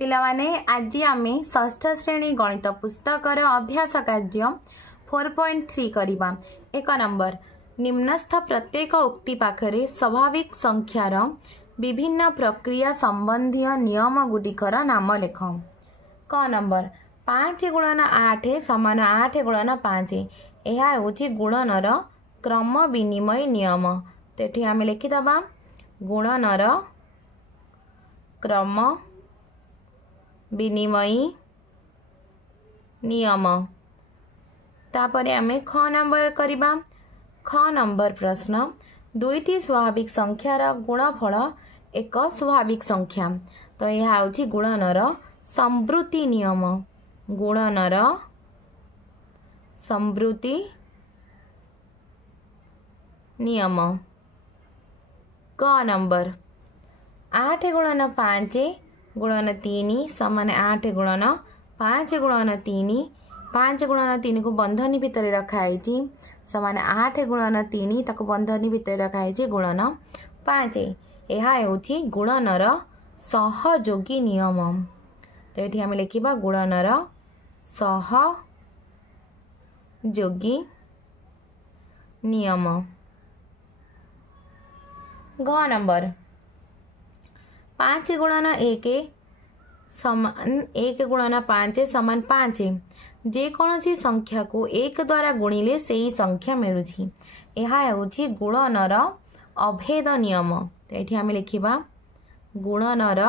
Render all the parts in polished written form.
पिलामाने आज आमे षष्ठ श्रेणी गणित पुस्तकर अभ्यास कार्य 4.3 करिबा। एक नंबर निम्नस्थ प्रत्येक उक्ति पाखरे स्वाभाविक संख्यार विभिन्न प्रक्रिया संबंधी नियम गुडिकर नाम लेख। क नंबर 5 गुणन 8 समान 8 गुणन 5 यह होची गुणनर क्रम विनिमय नियम। तो ये आम लिखिदबा गुणनर क्रम विनिमय नियम। तापरे आमे ख नंबर करिबा। ख नंबर प्रश्न दुईटी स्वाभाविक संख्यार गुणफल एक स्वाभाविक संख्या। तो यह होची गुणनर संवृत्ति नियम। गुणनर संवृत्ति नियम। क नंबर 8 गुणन 5 गुणन 3 समान 8 गुणन 5 गुणन 3 5 गुणन 3 को बंधनी भितर रखाई समान 8 गुणन 3 ताको बंधनी भितर रखाई गुणन 5 यह होची गुणनर सहयोगी नियम। तो ये आम लिखा गुणनर सहयोगी नियम। घ नंबर 5 गुणन 1 समान 1 गुणन 5 समान 5 जेकोसी संख्या को 1 द्वारा गुणिले से ही संख्या मिलुछि यह होछि गुणनर अभेद नियम। तो ये आम लिखा गुणनर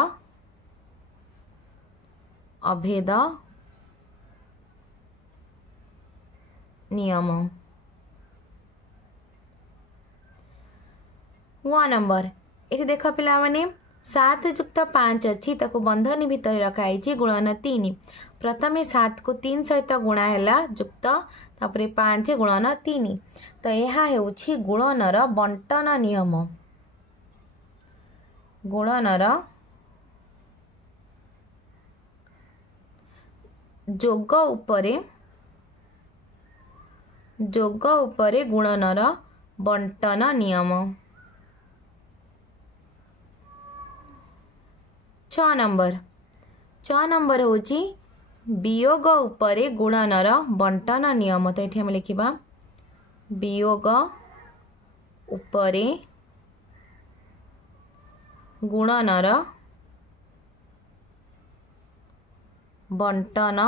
अभेद नियम। व नंबर ये देख पिला माने 7 युक्त 5 अच्छी ताको बंधनी भितर रखाई गुणन 3 प्रथमे 7 को 3 सहित गुणा है युक्त तापरे 5 गुणन 3। तो यह होछि गुणनर बंटन नियम। गुणनर जोग उपरे गुणनर बंटन नियम। 6 नंबर होची वियोग उपरे गुणनर बंटन नियम। तो ये आम लिखा वियोग उपरे गुणनर बंटन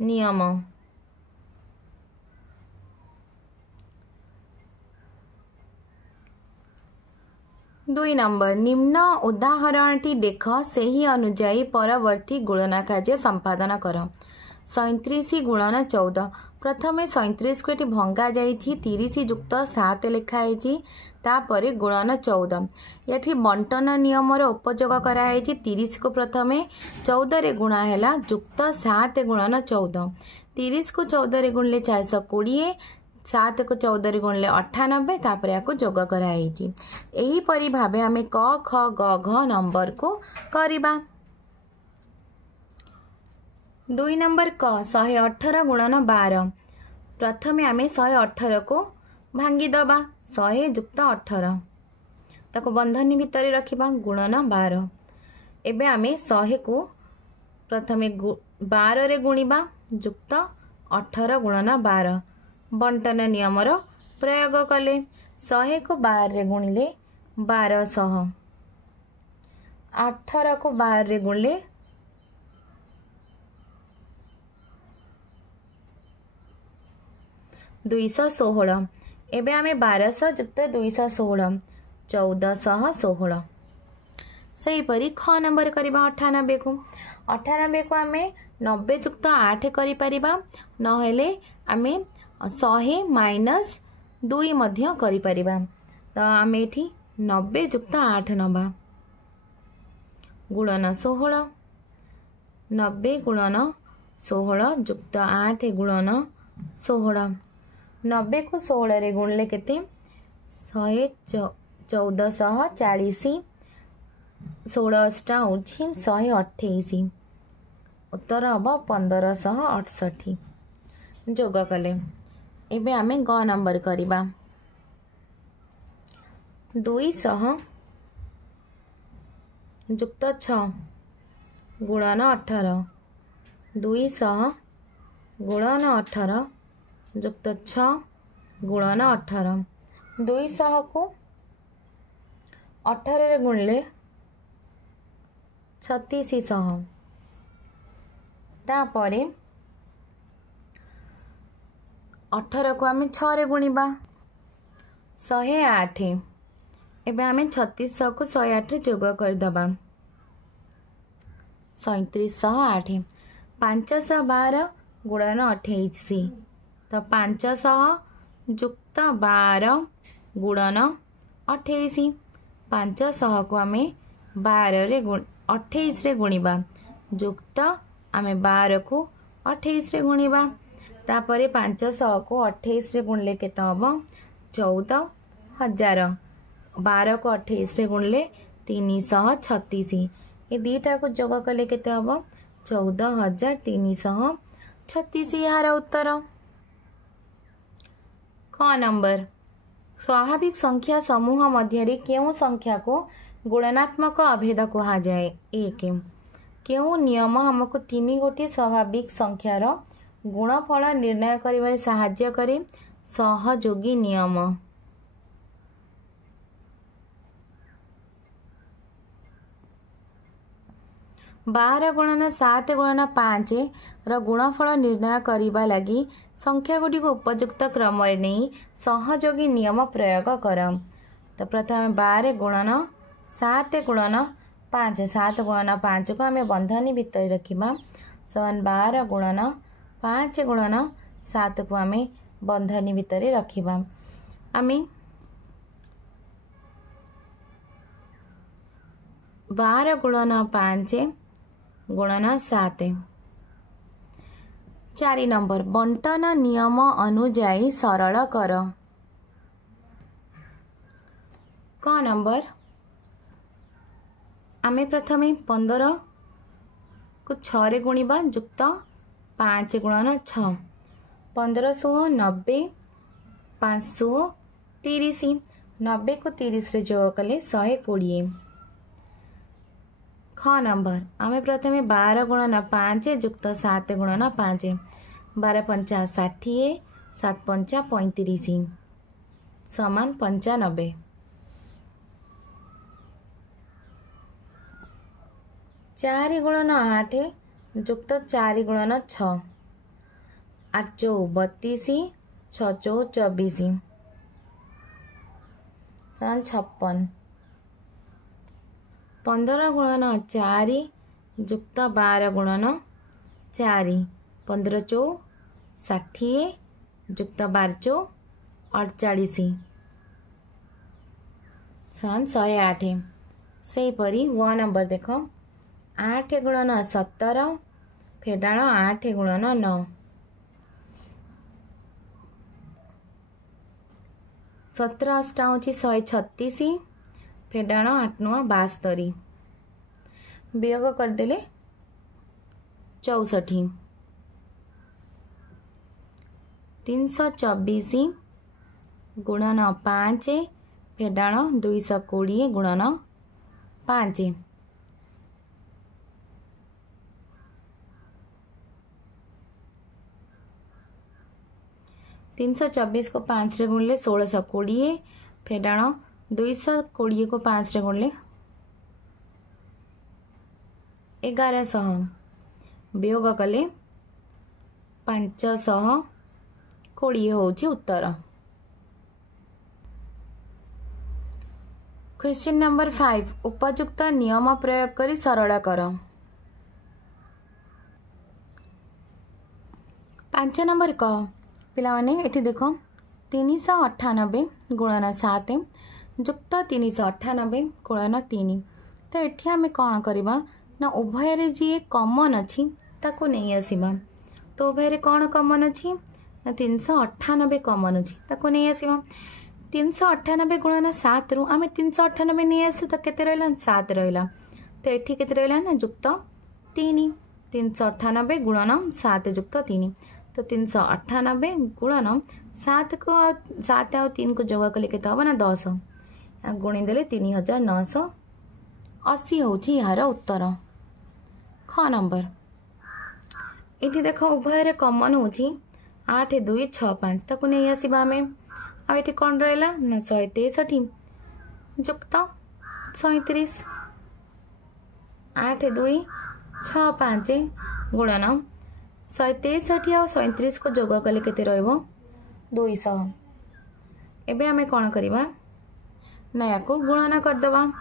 नियम। 2 नंबर निम्न उदाहरणटी देख सही अनुजाई परवर्ती गुणना कार्य संपादन कर। 37 गुणन 14 प्रथमे 37 को ये भंगा जाइए 30 युक्त 7 लिखाई तापर गुणन 14 ये बंटन नियम उपयोग कराई 30 को प्रथमे 14 रे गुणा है युक्त 7 गुणन 14 30 को 14 रे गुणले 420 7 को 14 रे गुणले 98 तापर या जोग कराई। यही परी भाबे आमे क ख ग घ नंबर को करिबा। 2 नंबर क 118 गुणन 12 प्रथमे आमे 118 को भांगी दबा 100 युक्त 18 ताको बंधनी भितर रखिबा गुणन 12। एबे आमे 100 को प्रथमे 12 रे गुणिबा युक्त 18 गुणन 12 बंटन नियम प्रयोग कले 100 को 12 रे गुणिले 1200 18 को 12 रे गुणिले 216 एबे आमे 1200 युक्त 216 1416 सही परी ख नंबर करिबा 98 को आमे 90 युक्त 8 करि परिबा नहेले आमे 100 माइनस 2 मध्य करि परिबा। तो आमे एठी 90 युक्त 8 नबा गुणन 16 90 गुणन 16 युक्त 8 गुणन 16 90 को 16 रे गुणले केते 1440 16 होछि 128 उत्तर हम 1568 जोग कले। एबे आमे ग नंबर करिबा 200 ଯୁକ୍ତ 6 ଗୁଣନ 18 200 ଗୁଣନ 18 ଯୁକ୍ତ 6 ଗୁଣନ 18 200 କୁ 18 ରେ ଗୁଣିଲେ 3600 तापरे 18 को आम 6 रे गुणिबा 108 एबे आम 3600 को 108 रे जोग करदबा 3708 512 गुणन 28 तो 500 युक्त 12 गुणन 28 500 को आम 12 रे 28 रे गुणिबा युक्त आम 12 को 28 रे गुणिबा तापरे 500 को 28 रे गुणले केते हबो 14000 12 को 28 रे गुणले 336 ए दीटा को जोग कले केते हबो 14336 यार उत्तर। क नंबर स्वाभाविक संख्या समूह मध्य केउ संख्या को गुणनात्मक अभेद कहा जाए। 1 केउ नियम हमको 3 गोटी स्वाभाविक संख्यार गुणफल निर्णय करिबारे सहाय्य करे। सहयोगी नियम 12 गुणन 7 गुणन 5 रो गुणफल निर्णय करिबा लागि संख्या गुडी को उपयुक्त क्रम रे नहीं सहयोगी नियम प्रयोग कर। तो प्रथम 12 गुणन 7 गुणन 5 7 गुणन 5 को आम बंधनी भितर रखिबा समान 12 गुणन 5 गुणन 7 को आम बंधनी भितर रखिबा। आम 12 गुणन 5 गुणन 7 4 नंबर बंटन नियम अनुजाई सरल कर। क नंबर आमे प्रथमे 15 को 6 रे गुणिबा युक्त 5 गुणन 6 1590 530 90 को 30 रे जोग कले 120। ख नंबर आमे प्रथमे 12 गुणन 5 युक्त 7 गुणन 5 12 पंचा 60 7 पंचा 35 समान 95। 4 गुणन 8 युक्त 4 गुणन 6 8 चौ 32 6 चौ 24 समान 56। 15 गुणन 4 युक्त 12 गुणन 4 15 चौ 60 युक्त 12 चौ 48 सन 108। से परी 1 नंबर देख 8 गुणन 17 फेडाण 8 गुणन 9 17 अष्टा होची 136 फेडाण 8 9 72 वियोग करदेले 64 324 गुणन 5 फेडाण 220 गुणन 5 324 को 5 रे गुणले 1620 फेडाण 220 को 5 रे गुणले 1100 वियोग कले 520 होची उत्तर। क्वेश्चन नंबर 5 उपयुक्त नियम प्रयोग करी सरल कर। 5 नंबर क पिला माने एठी देखो 398 गुणन 7 युक्त 398 गुणन 3 तो एठी आमे कोन करबा ना उभय रे जी कॉमन अछि ताको नै आसीबा। तो उभय रे कोन कॉमन अछि ना 398 कॉमन अछि ताको नै आसीबा। 398 गुणन 7 रु आमे 398 नै आसी तो केते रहला 7 रहला तो एठी केते रहला ना युक्त 3 398 गुणन 7 युक्त 3 तो 398 गुणन 7 को 7 और 3 को जोग कले केते होबा ना 10 गुणी देले 3900 80 होची यार उत्तर। ख नंबर इटी देख उभय कमन होची 8 2 6 5 ताकू नहीं आसवा आम आठ कौन रहा ना 163 जुक्त 37 8 2 6 5 गुणन 163 और 37 को जोग कले केते रहइबो 200। एबे आमे कौन करवा ना या गुणन करदबा।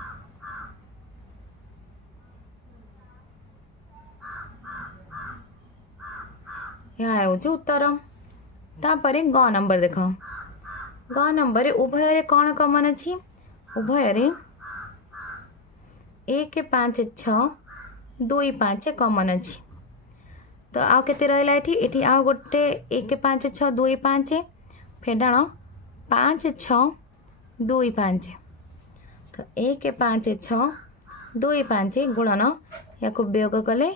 यह हूँ उत्तर। तापर ग नंबर देख ग नंबर उभय कौन कमन अच्छी उभय 1 5 6 2 5 कमन अच्छी तो आउ केते रहला एठी आउ गोटे 1 5 6 2 5 फेडाण 5 6 2 5 तो 1 5 6 2 5 गुणन या वियोग कले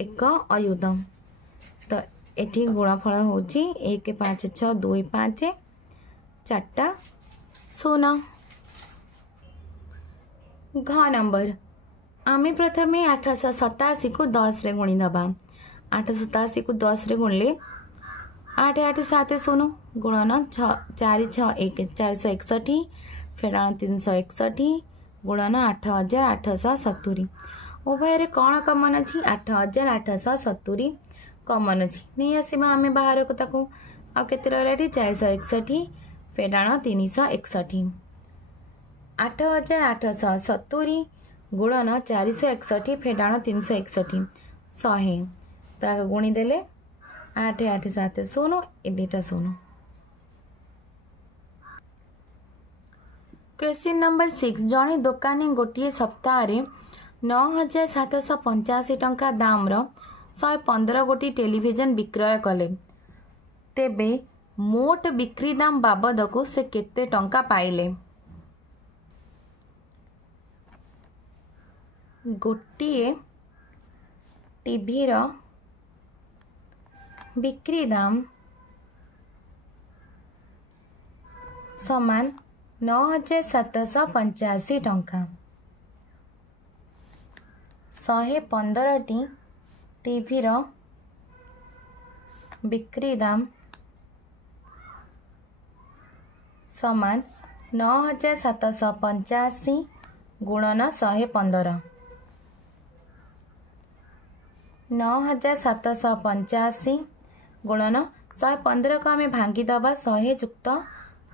एक अयुत तो एठी गुणफल होची 1 5 6 2 5 4 0। घ नंबर आमे प्रथमे 887 को 10 रे गुणी दबा। 887 को 10 रे गुणले 8 8 7 0 गुणन 4 6 1 461 फेडाण 361 गुणन 8870। उभय रे कौन कमन अच्छी 8870 कमन अच्छी नहीं आसवा आम बाहर को ताकू आ केते रहला 461 फेडाण 361 8870 गुणन 461 फेडाण 361 100 ताक गुणी देले 8 8 7 0 ए दुटा 0। क्वेश्चन नंबर 6 जड़े दुकानी गोटे सप्ताह 9785 टंका दाम 115 गोटी टेलीविजन विक्रय कले तेबे मोट बिक्री दाम बाबद को से केते टंका पाइले। गोटे टीवी रो बिक्री दाम समान 9785 टंका 115 टी टीवी रो बिक्री दाम समान 9785 गुणन 115 9785 गुणन 115 को आम भांगी दबा 100 जुक्त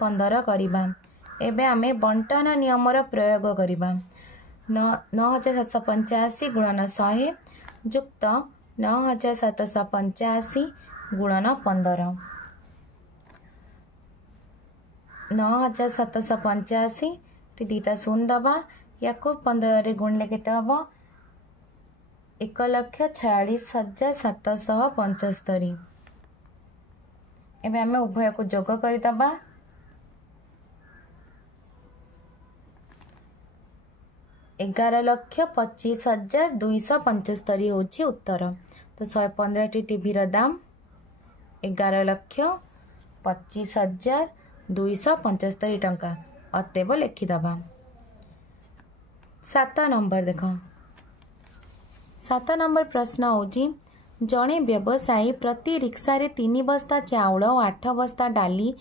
15 करिबा। एबे आमे बंटन नियमर प्रयोग करिबा 9785 गुणन 100 जुक्त 9785 गुणन 15 9785 दीटा शून्य दबा या 15 गुणले केते हबो 1,46,775। एबे आमे उभय को जोग करि दबा 11,25,275 होची उत्तर। तो 115 टी टीवी रो दाम 11,25,275 टंका अतेब लिखिदबा। 7 नंबर देख 7 नंबर प्रश्न होची जड़े व्यवसायी प्रति रिक्सा रे 3 बस्ता चाउल और 8 बस्ता डाली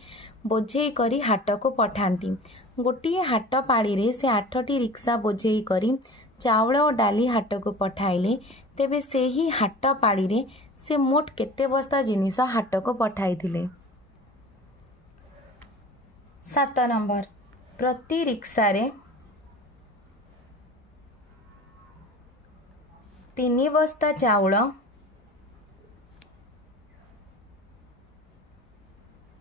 बोझे करी हाट को पठाती। गोटे हाट पाड़ी रे से 8टी रिक्सा बोझे करी चाउल और डाली हाट को पठाइले तेबे से ही हाट पाड़ी रे से मोट केते बस्ता जिनिस हाट को पठाई थिले। 7 नंबर प्रति रिक्सा रे 3 बस्ता चाउल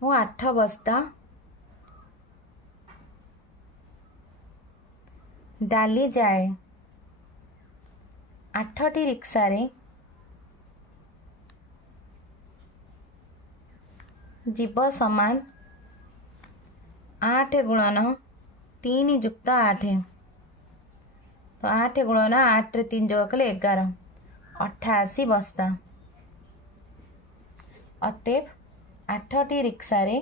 और 8 बस्ता डाली जाए। 8टी रिक्सा रे जीव समान 8 गुणन 3 जुक्त 8 तो 8 गुणन 8 रे 3 जोग कले 11 88 बस्ता अतएव 8टी रिक्सा रे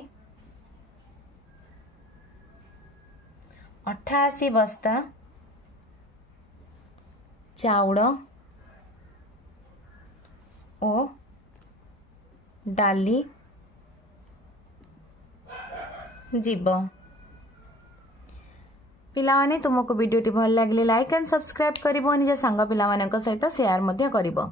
88 बस्ता चाउଳ ଓ ଡାଲି जीव। पिलामाने तुमको वीडियोटी भल लगे लाइक एंड सब्सक्राइब करिवो, निज सांग पिलामानक सहित शेयर मध्य करिवो।